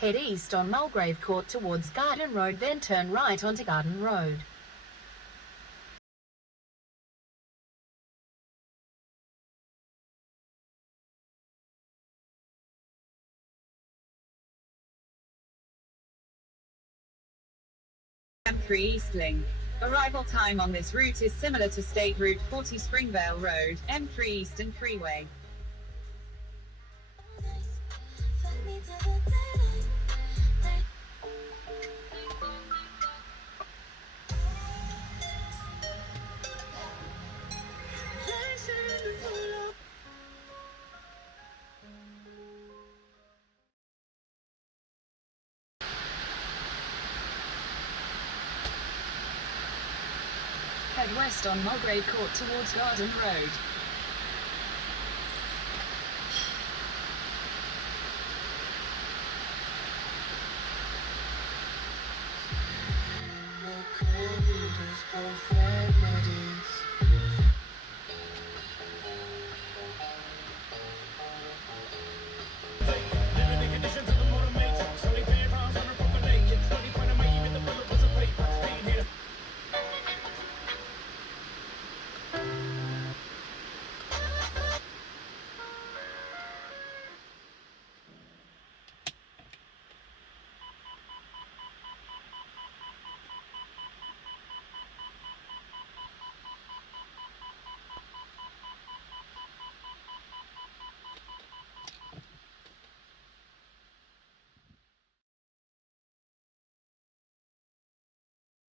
Head east on Mulgrave Court towards Garden Road, then turn right onto Garden Road. M3 East Link. Arrival time on this route is similar to State Route 40 Springvale Road, M3 Eastern Freeway. Head west on Mulgrave Court towards Garden Road.